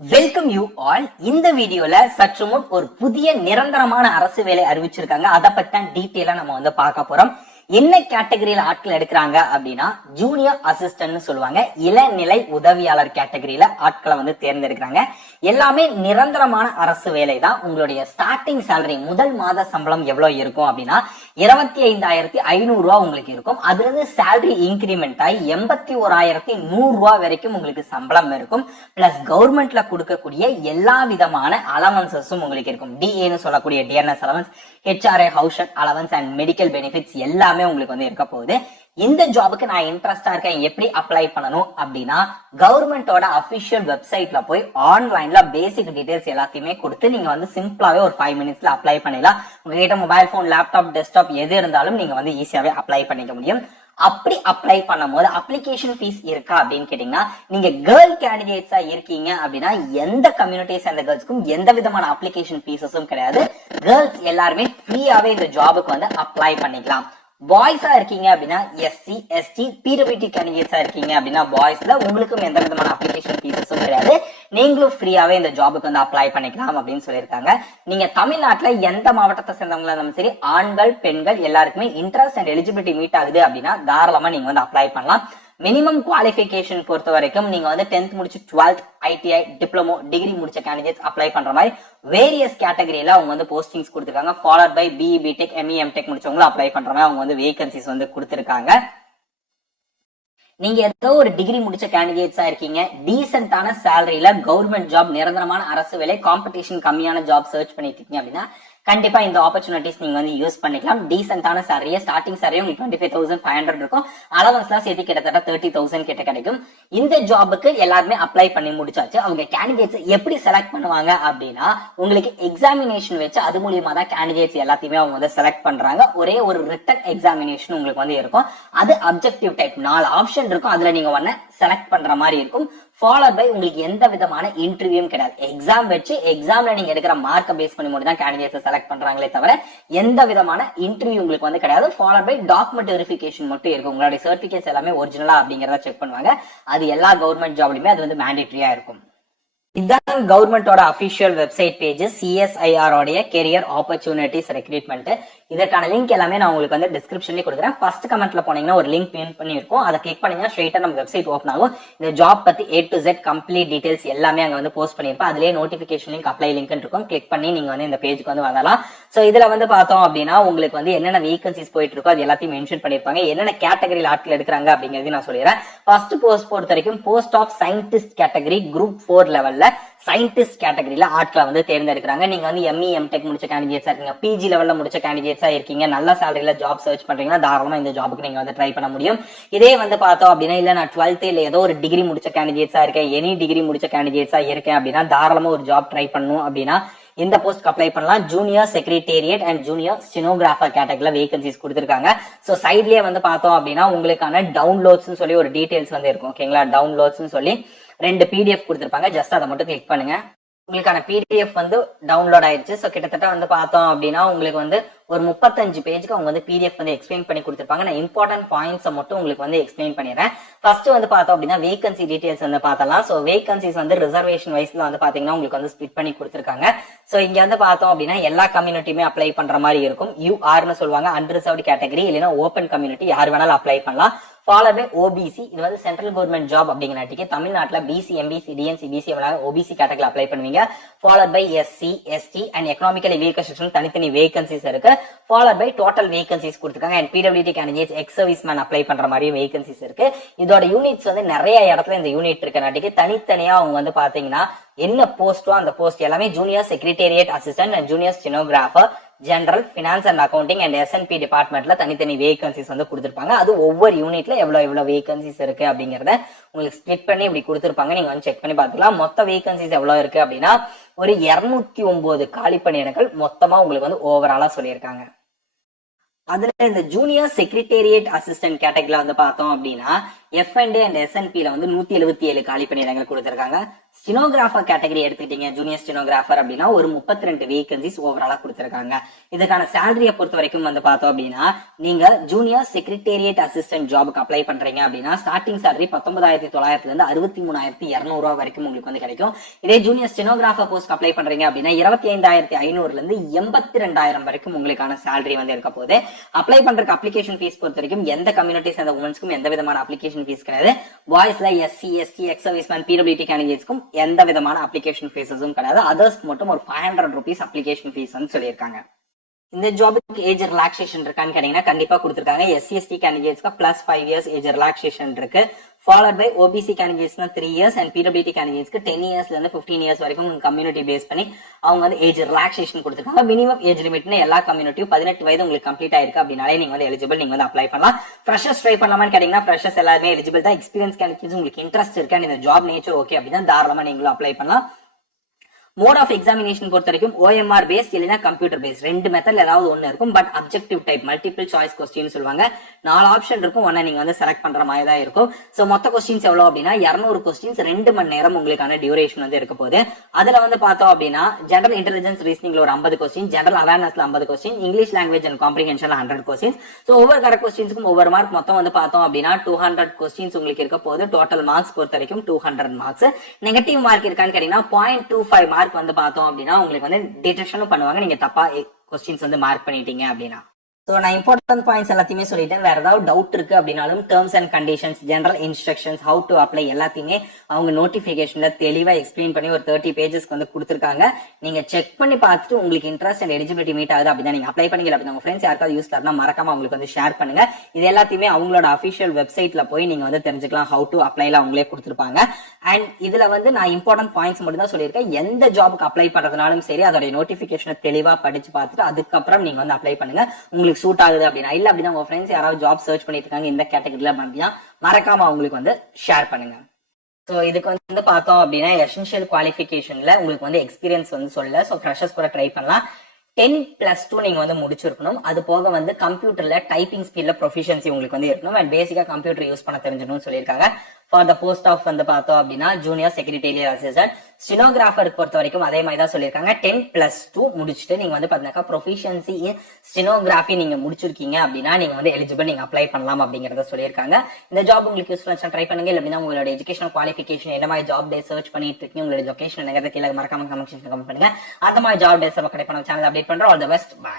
Welcome you all. இந்த வீடியோல சற்று முன் ஒரு புதிய நிரந்தரமான அரசு வேலை அறிவிச்சிருக்காங்க. அதை பத்தி தான் டீட்டெயிலா நம்ம வந்து பார்க்க போறோம். என்ன கேட்டகரியில ஆட்கள் எடுக்கிறாங்க அப்படின்னா ஜூனியர் அசிஸ்டன்ட் சொல்லுவாங்க. இளநிலை உதவியாளர் கேட்டகரியில ஆட்களை வந்து தேர்ந்தெடுக்கிறாங்க. எல்லாமே நிரந்தரமான அரசு வேலை தான். உங்களுடைய ஸ்டார்டிங் சேலரி முதல் மாத சம்பளம் எவ்வளவு இருக்கும் அப்படின்னா 25,500 ரூபாய் உங்களுக்கு இருக்கும். அதுல இருந்து சேலரி இன்கிரிமெண்ட் ஆகி 81,100 ரூபாய் வரைக்கும் உங்களுக்கு சம்பளம் இருக்கும். பிளஸ் கவர்மெண்ட்ல கொடுக்கக்கூடிய எல்லா விதமான அலவன்சஸும் உங்களுக்கு இருக்கும். டிஏன்னு சொல்லக்கூடிய DNS allowance, HRA house allowance and medical benefits எல்லாமே உங்களுக்கு வந்து இருக்க போகுது. இந்த ஜாபுக்கு நான் இன்ட்ரெஸ்டா இருக்கேன், எப்படி அப்ளை பண்ணணும் அப்படின்னா கவர்மெண்டோட அபிஷியல் வெப்சைட்ல போய் ஆன்லைன்ல பேசிக் டீடைல்ஸ் எல்லாத்தையுமே கொடுத்து நீங்க வந்து சிம்பிளாவே ஒரு 5 மினிட்ஸ்ல அப்ளை பண்ணிடலாம். உங்ககிட்ட மொபைல் போன், லேப்டாப், டெஸ்க்டாப் எது இருந்தாலும் நீங்க வந்து ஈஸியாவே அப்ளை பண்ணிக்க முடியும். அப்படி அப்ளை பண்ணும் போது அப்ளிகேஷன் ஃபீஸ் இருக்கா அப்படின்னு கேட்டீங்கன்னா, நீங்க கேர்ள் கேண்டிடேட்ஸா இருக்கீங்க அப்படின்னா எந்த கம்யூனிட்டியை சேர்ந்த கேர்ள்ஸ்க்கும் எந்த விதமான அப்ளிகேஷன் ஃபீஸஸும் கிடையாது. கேர்ள்ஸ் எல்லாருமே ஃப்ரீயாவே இந்த ஜாபுக்கு வந்து அப்ளை பண்ணிக்கலாம். பாய்ஸா இருக்கீங்க அப்படின்னா எஸ்சி, எஸ்டி, பிடபிள்யூடி கேண்டிடேட்ஸா இருக்கீங்க அப்படின்னா பாய்ஸ்ல உங்களுக்கும் எந்த விதமான அப்ளிகேஷன் ஃபீஸஸும் கிடையாது. நீங்களும் ஃப்ரீயாவே இந்த ஜாபுக்கு வந்து அப்ளை பண்ணிக்கலாம் அப்படின்னு சொல்லியிருக்காங்க. நீங்க தமிழ்நாட்டுல எந்த மாவட்டத்தை சேர்ந்தவங்களா இருந்தாலும் சரி, ஆண்கள் பெண்கள் எல்லாருக்குமே இன்ட்ரெஸ்ட் அண்ட் எலிஜிபிலிட்டி மீட் ஆகுது அப்படின்னா தாராளமா நீங்க வந்து அப்ளை பண்ணலாம். மினிமம் குவாலிஃபிகேஷன் பொறுத்த வரைக்கும் நீங்க வந்து 10th முடிச்சு 12th, ஐடிஐ, டிப்ளமோ, டிகிரி முடிச்ச கேண்டிடேட்ஸ் அப்ளை பண்ற மாதிரி வேரியஸ் கேட்டகரியில அவங்க வந்து போஸ்டிங்ஸ் கொடுத்திருக்காங்க. Followed by BE, BTech, ME, MTech முடிச்சவங்களும் அப்ளை பண்ற மாதிரி அவங்க வந்து வேகன்சிஸ் வந்து கொடுத்திருக்காங்க. நீங்க ஏதோ ஒரு டிகிரி முடிச்ச கேண்டிடேட்ஸா இருக்கீங்க, டீசென்டான சேலரியில கவர்மெண்ட் ஜாப், நிரந்தரமான அரசு வேலை, காம்படிஷன் கம்மியான ஜாப் சர்ச் பண்ணிட்டு இருக்கீங்க அப்படின்னா கண்டிப்பா இந்த ஆப்பர்ச்சுனிட்டிஸ் நீங்க வந்து யூஸ் பண்ணிக்கலாம். டீசென்டான சேலரியா, ஸ்டார்டிங் சேலரி உங்களுக்கு 25,500 இருக்கும். அலவன்ஸ்லாம் சேர்த்து கிட்டத்தட்ட 30,000 கிட்ட கிடைக்கும். இந்த ஜாபுக்கு எல்லாருமே அப்ளை பண்ணி முடிச்சாச்சு. அவங்க கேண்டிடேட்ஸ் எப்படி செலக்ட் பண்ணுவாங்க அப்படின்னா, உங்களுக்கு எக்ஸாமினேஷன் வச்சு அது மூலியமா தான் கேண்டிடேட்ஸ் எல்லாத்தையுமே அவங்க வந்து செலக்ட் பண்றாங்க. ஒரே ஒரு ரிட்டன் எக்ஸாமினேஷன் உங்களுக்கு வந்து இருக்கும். அது அப்ஜெக்டிவ் டைப், 4 ஆப்ஷன் இருக்கும். அதுல நீங்க ஒன்ன செலக்ட் பண்ற மாதிரி இருக்கும். ஃபாலோட் பை உங்களுக்கு எந்த விதமான இன்டர்வியூவும் கிடையாது. எக்ஸாம் வச்சு எக்ஸாம்ல நீங்க எடுக்கிற மார்க்கை பேஸ் பண்ணி மட்டும் தான் கேண்டிடேட்ஸ் செலக்ட் பண்றாங்களே தவிர எந்த விதமான இன்டர்வியூ உங்களுக்கு வந்து கிடையாது. ஃபாலோட் பை டாக்குமெண்ட் வெரிஃபிகேஷன் மட்டும் இருக்கும். உங்களுடைய சர்டிபிகேட்ஸ் எல்லாமே ஒரிஜினலா அப்படிங்கறத செக் பண்ணுவாங்க. அது எல்லா கவர்மெண்ட் ஜாப்லயுமே அது வந்து மேண்டேட்டரியா இருக்கும். இதுதான் கவர்மெண்டோட அபிஷியல் வெப்சைட் பேஜ், சிஎஸ்ஐஆர் உடைய கெரியர் ஆப்பர்ச்சுனிட்டிஸ் ரெக்ரூட்மெண்ட். இதற்கான லிங்க் எல்லாமே நான் உங்களுக்கு வந்து டிஸ்கிரிப்ஷன்ல கொடுக்குறேன். ஃபர்ஸ்ட் கமெண்ட்ல போனீங்கன்னா ஒரு லிங்க் பின் பண்ணிருக்கும். அதை கிளிக் பண்ணீங்கன்னா ஸ்ட்ரைட்டா நம்ம வெப்சைட் ஓப்பன் ஆகும். இந்த ஜாப் பத்தி A to Z complete details எல்லாமே அங்க வந்து போஸ்ட் பண்ணிருப்பேன். அதுலயே நோட்டிபிகேஷன் லிங்க், அப்ளை லிங்க் இருக்கும். கிளிக் பண்ணி நீங்க வந்து இந்த பேஜுக்கு வந்து வரலாம். சோ இதுல வந்து பார்த்தோம் அப்படின்னா உங்களுக்கு வந்து என்னென்ன வேகன்சிஸ் போயிட்டு இருக்கோ அது எல்லாத்தையும் மென்ஷன் பண்ணிருப்பாங்க. என்னென்ன கேட்டகரியில் ஆட்கள் எடுக்கிறாங்க அப்படிங்கிறது நான் சொல்லிடுறேன். ஃபர்ஸ்ட் போஸ்ட் பொறுத்த வரைக்கும் post of scientist category group 4 லெவல்ல சயின்டிஸ்ட் கேட்டகரியில ஆட்களை வந்து தேர்ந்தெடுக்கிறாங்க. நீங்க வந்து எம்இ, எம்டெக் முடிச்ச கேண்டிடேட்ஸா இருக்கீங்க, பிஜி லெவல்ல முடிச்ச கேண்டிடேட்ஸா இருக்கீங்க, நல்ல சேலரியில ஜாப் சர்ச் பண்றீங்கன்னா தாராளமா இந்த ஜாபுக்கு நீங்க வந்து ட்ரை பண்ண முடியும். இதே வந்து பார்த்தோம் அப்படின்னா, இல்ல நான் 12th இல்ல ஏதோ ஒரு டிகிரி முடிச்ச கேண்டிடேட்ஸா இருக்கேன், எனி டிகிரி முடிச்ச கேண்டிடேட்ஸா இருக்கேன் அப்படின்னா தாராளமா ஒரு ஜாப் ட்ரை பண்ணணும் அப்படின்னா இந்த போஸ்ட் அப்ளை பண்ணலாம். Junior secretariat and junior stenographer கேட்டகரியில வேகன்சிஸ் கொடுத்திருக்காங்க. சோ சைட்லயே வந்து பார்த்தோம் அப்படின்னா உங்களுக்கான டவுன்லோட்ஸ் சொல்லி ஒரு டீடைல்ஸ் வந்து இருக்கும். ஓகேங்களா, டவுன்லோட்ஸ் சொல்லி 2 PDF கொடுத்திருப்பாங்க. ஜஸ்ட் அதை மட்டும் கிளிக் பண்ணுங்க. உங்களுக்கான PDF வந்து டவுன்லோட் ஆயிடுச்சு. சோ கிட்டத்தட்ட வந்து பார்த்தோம் அப்படின்னா உங்களுக்கு வந்து ஒரு 35 பேஜ்க்கு அவங்க வந்து PDF வந்து எக்ஸ்பிளைன் பண்ணி கொடுத்திருப்பாங்க. நான் இம்பார்ட்டன்ட் பாயிண்ட்ஸ் மட்டும் உங்களுக்கு வந்து எக்ஸ்பிளைன் பண்ணிடுறேன். ஃபர்ஸ்ட் வந்து பார்த்தோம் அப்படின்னா வேகன்சி டீடைல்ஸ் வந்து பார்த்தலாம். சோ வேகன்சிஸ் வந்து ரிசர்வேஷன் வைஸ்ல வந்து பாத்தீங்கன்னா உங்களுக்கு வந்து ஸ்பிளிட் பண்ணி கொடுத்திருக்காங்க. சோ இங்க வந்து பார்த்தோம் அப்படின்னா எல்லா கம்யூனிட்டியுமே அப்ளை பண்ற மாதிரி இருக்கும். யூஆர்னு சொல்லுவாங்க, அன்ரிசர்வ்டு கேட்டகரி, இல்லைன்னா ஓப்பன் கம்யூனிட்டி, யார் வேணாலும் அப்ளை பண்ணலாம். ஃபாலோட் பை ஓபிசி, இது வந்து சென்ட்ரல் கவர்மெண்ட் ஜாப் அப்படிங்கிறனாட்டிக்கு தமிழ்நாட்டுல BC, MBC, DNC, BC OBC கேட்டகரியில் அப்ளை பண்ணுவீங்க. Followed by SC, ST and economically weaker section தனித்தனி வேகன்சிஸ் இருக்கு. ஃபாலோட் பை டோட்டல் வேகன்சிஸ் கொடுத்துருக்காங்க. And PWD candidates, ex service man apply பண்ற மாதிரி வேகன்சிஸ் இருக்கு. இதோட யூனிட்ஸ் வந்து நிறைய இடத்துல இந்த யூனிட் இருக்கனாட்டிக்கு தனித்தனியா அவங்க வந்து பாத்தீங்கன்னா என்ன போஸ்டோ அந்த போஸ்ட் எல்லாமே junior secretariat assistant and junior stenographer, general, finance and accounting and SNP டிபார்ட்மெண்ட்ல தனித்தனி வேகன்சிஸ் வந்து கொடுத்திருப்பாங்க. அது ஒவ்வொரு யூனிட்ல எவ்வளவு வேகன்சிஸ் இருக்கு அப்படிங்கறத உங்களுக்கு ஸ்பிளிட் பண்ணி இப்படி கொடுத்திருப்பாங்க. நீங்க வந்து செக் பண்ணி பாத்துக்கலாம். மொத்த வேகன்சிஸ் எவ்வளவு இருக்கு அப்படின்னா ஒரு 209 காலி பணியிடங்கள் மொத்தமா உங்களுக்கு வந்து ஓவராலா சொல்லியிருக்காங்க. அதுல இந்த ஜூனியர் செக்ரட்டேரியட் அசிஸ்டன்ட் கேட்டகரியில வந்து பார்த்தோம் அப்படின்னா F&A and S&P ல வந்து 177 காலி பணியிடங்கள் கொடுத்திருக்காங்க. ஸ்டெனோகிராஃபர் கேட்டகரி எடுத்துக்கிட்டீங்க, ஜூனியர் ஸ்டெனோகிராஃபர் அப்படின்னா ஒரு 32 வேகன்சிஸ் ஓவராலா கொடுத்திருக்காங்க. இதுக்கான சேலரியை பொறுத்த வரைக்கும் வந்து பார்த்தோம் அப்படின்னா நீங்க ஜூனியர் செக்ரட்டேரியட் அசிஸ்டன்ட் ஜாபுக்கு அப்ளை பண்றீங்க அப்படின்னா ஸ்டார்டிங் சேலரி 19,900 இருந்து 63,200 வரைக்கும் உங்களுக்கு வந்து கிடைக்கும். இதே ஜூனியர் ஸ்டெனோகிராஃபர் போஸ்ட் அப்ளை பண்றீங்க அப்படின்னா 25,500 இருந்து 82,000 வரைக்கும் உங்களுக்கான சேலரி வந்து இருக்க போகுது. அப்ளை பண்றதுக்கு அப்ளிகேஷன் ஃபீஸ் பொறுத்த வரைக்கும் எந்த கம்யூனிட்டிஸ் அந்த உமன்ஸ்க்கும் எந்த விதமான அப்ளிகேஷன் ஃபீஸ் கிடையாது. பாய்ஸ்ல SC, ST, X serviceman, PWD கேண்டிடேட்ஸ்க்கும் எந்த விதமான அப்ளிகேஷன் ஃபீஸஸும் கிடையாது. அதர்ஸ்க்கு மட்டும் ஒரு 500 rupees அப்ளிகேஷன் ஃபீஸ் வந்து சொல்லியிருக்காங்க. இந்த ஜாபுக்கு ஏஜ் ரிலாக்ஸேஷன் இருக்கான்னு கேட்டீங்கன்னா கண்டிப்பா கொடுத்திருக்காங்க. SC, ST கேண்டிடேட்ஸ்க்கு +5 years age relaxation இருக்கு. followed by OBC candidates 3 years and PWD candidates 10 yearsல இருந்து 15 years வரைக்கும் கம்யூனிட்டி பேஸ் பண்ணி அவங்க வந்து ஏஜ் ரிலாக்ஸேஷன் கொடுத்திருக்காங்க. மினிமம் ஏஜ் லிமிட்னு எல்லா கம்யூனிட்டியும் 18 வயது உங்களுக்கு கம்ப்ளீட் ஆயிருக்கு அப்படினாலே நீங்க வந்து எலிஜிபிள், நீங்க வந்து அப்ளை பண்ணலாம். ஃப்ரெஷர்ஸ் ட்ரை பண்ணலாமான்னு கேட்டீங்கன்னா ஃப்ரெஷர்ஸ் எல்லாருமே எலிஜிபிள் தான். எக்ஸ்பீரியன்ஸ் கேண்டிடேட்ஸ் உங்களுக்கு இன்ட்ரெஸ்ட் இருக்கு அண்ட் இந்த ஜாப் நேச்சர் ஓகே அப்படின்னா தாராளமா நீங்களும் அப்ளை பண்ணலாம். மோட் ஆஃப் எக்ஸாமினேஷன் பொறுத்த வரைக்கும் OMR பேஸ்ட் இல்லைன்னா கம்ப்யூட்டர் பேஸ்ட் ரெண்டு மெத்தட்ல ஏதாவது ஒன்னு இருக்கும். But objective type multiple choice question சொல்லுவாங்க. 4 ஆப்ஷன் இருக்கும், ஒன்ன நீங்க வந்து செலக்ட் பண்ற மாதிரி தான் இருக்கும். சோ மொத்த கொஸ்டின்ஸ் எவ்வளவு அப்படின்னா 200 கொஸ்டின்ஸ் 2 மணி நேரம் உங்களுக்கான டியூரேஷன் வந்து இருக்க போகுது. அதுல வந்து பார்த்தோம் அப்படின்னா ஜெனரல் இன்டெலிஜென்ஸ் ரீசனிங்ல ஒரு 50 கொஸ்டின், ஜெனரல் அவேர்னஸ்ல 50 கொஸ்டின், இங்கிலீஷ் லாங்குவேஜ் அண்ட் காம்ப்ரிஹென்ஷன்ல 100 கொஸ்டின்ஸ். சோ ஒவ்வொரு கரெக்ட் கொஸ்டின்ஸ்க்கும் ஒவ்வொரு மார்க் மொத்தம் வந்து பார்த்தோம் அப்படின்னா 200 கொஸ்டின்ஸ் உங்களுக்கு இருக்க போகுது. டோட்டல் மார்க்ஸ் பொறுத்த வரைக்கும் 200 மார்க்ஸ். நெகட்டிவ் மார்க் இருக்கான்னு கேட்டீங்கன்னா 0.25 மார்க் வந்து பார்த்தோம் அப்படின்னா உங்களுக்கு வந்து டிடெக்ஷனும் பண்ணுவாங்க நீங்க தப்பா கொஸ்டின்ஸ் வந்து மார்க் பண்ணிட்டீங்க அப்படின்னா. சோ நான் இம்பார்ட்டன்ட் பாயிண்ட்ஸ் எல்லாத்தையுமே சொல்லிட்டேன். வேற ஏதாவது டவுட் இருக்கு அப்படின்னாலும் terms and conditions, general instructions, how to apply எல்லாத்தையுமே அவங்க நோட்டிபிகேஷன்ல தெளிவா எக்ஸ்பிளைன் பண்ணி ஒரு 30 பேஜஸ்க்கு வந்து கொடுத்திருக்காங்க. நீங்க செக் பண்ணி பார்த்துட்டு உங்களுக்கு இன்ட்ரெஸ்ட் அண்ட் எலிஜிபிலிட்டி மீட் ஆகுது அப்படின்னா நீங்க அப்ளை பண்ணீங்க அப்படின்னா உங்க ஃப்ரெண்ட்ஸ் யாருக்காவது யூஸ் தரனா மறக்காம அவங்களுக்கு வந்து ஷேர் பண்ணுங்க. இது எல்லாத்தையுமே அவங்களோட அபிஷியல் வெப்சைட்ல போய் நீங்க வந்து தெரிஞ்சுக்கலாம். ஹவு டு அப்ளைல அவங்களே கொடுத்திருப்பாங்க. அண்ட் இதுல வந்து நான் இம்பார்ட்டன்ட் பாயிண்ட்ஸ் மட்டும் தான் சொல்லியிருக்கேன். எந்த ஜாபுக்கு அப்ளை பண்றதுனாலும் சரி அதோட நோட்டிபிகேஷனை தெளிவா படிச்சு பார்த்துட்டு அதுக்கப்புறம் நீங்க வந்து அப்ளை பண்ணுங்க. உங்களுக்கு சூட் ஆகுது அப்படின்னா. இல்ல அப்படின்னா உங்க ஃப்ரெண்ட்ஸ் யாராவது ஜாப் சர்ச் பண்ணிட்டு இருக்காங்க இந்த கேட்டகரியில அப்படின்னா மறக்காம அவங்களுக்கு வந்து ஷேர் பண்ணுங்க. சோ இதுக்கு வந்து பார்த்தோம் அப்படின்னா எசென்ஷியல் குவாலிஃபிகேஷன்ல உங்களுக்கு வந்து எக்ஸ்பீரியன்ஸ் வந்து சொல்ல. சோ ஃப்ரெஷர்ஸ் கூட ட்ரை பண்ணலாம். 10+2 நீங்க வந்து முடிச்சிருக்கணும். அது போக வந்து கம்ப்யூட்டர்ல டைப்பிங் ஸ்பீட்ல ப்ரொஃபிஷியன்சி உங்களுக்கு வந்து இருக்கணும் அண்ட் பேசிக்கா கம்ப்யூட்டர் யூஸ் பண்ண தெரிஞ்சிடணும்னு சொல்லியிருக்காங்க. ஃபார் த போஸ்ட் ஆஃப் வந்து பார்த்தோம் அப்படின்னா ஜூனியர் செக்ரட்டேரியல் அசிஸ்டன்ட். ஸ்டெனோகிராஃபர் பொறுத்த வரைக்கும் அதே மாதிரி தான் சொல்லியிருக்காங்க. 10+2 முடிச்சுட்டு நீங்க வந்து பாத்தீங்கன்னா ப்ரொஃபிஷியன்சி ஸ்டெனோகிராஃபி நீங்க முடிச்சிருக்கீங்க அப்படின்னா நீங்க வந்து எலிஜிபிள், நீங்க அப்ளை பண்ணலாம் அப்படிங்கறத சொல்லியிருக்காங்க. இந்த ஜாப் உங்களுக்கு யூஸ்ஃபுல்லா ட்ரை பண்ணுங்க. இல்ல அப்படின்னா உங்களோட எஜுகேஷனல் குவாலிஃபிகேஷன் என்ன மாதிரி ஜாப் டே சர்ச் பண்ணிட்டு இருக்கீங்க, உங்களோட லொகேஷன் என்னங்கிறத கீழே மறக்காம கமெண்ட் பண்ணுங்க. அந்த மாதிரி ஜாப் டேஸ் நம்ம கனெக்ட் பண்ண சேனல் அப்டேட் பண்றோம். All the best, by.